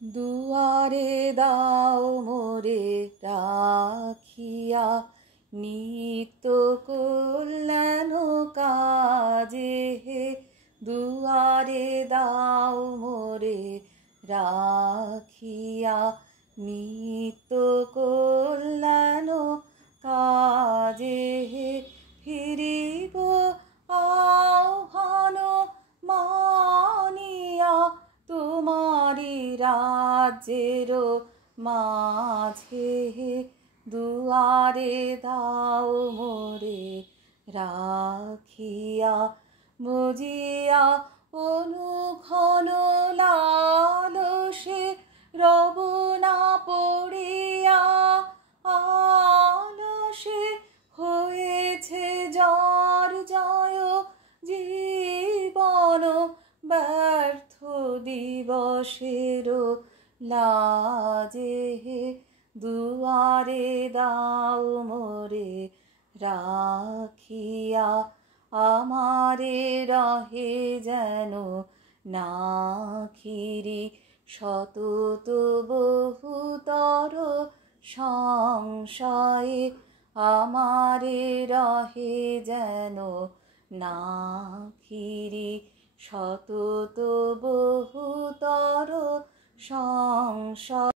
দুয়ারে দাও মোরে রাখিয়া নিত্য কল্যাণ কাজে। দুয়ারে দাও মোরে রাখিয়া নিত্য কল্যাণ কাজে। ফিরিব আহ্বান মানিয়া তোমারি রাজ্যের মাঝে। দুয়ারে দাও মোরে রাখিয়া মজিয়া অনুক্ষণ লালসে রব না পড়িয়া। আলসে হয়েছে জ্বর জয় জীবন ব্যর্থ দিবসের লাজে। দুয়ারে দাও মোরে রাখিয়া আমারে রহে যেন না ঘিরি শতত বহুতর সংশয়ে। আমারে রহে যেন না ঘিরি শতত বহুতর সংশয়।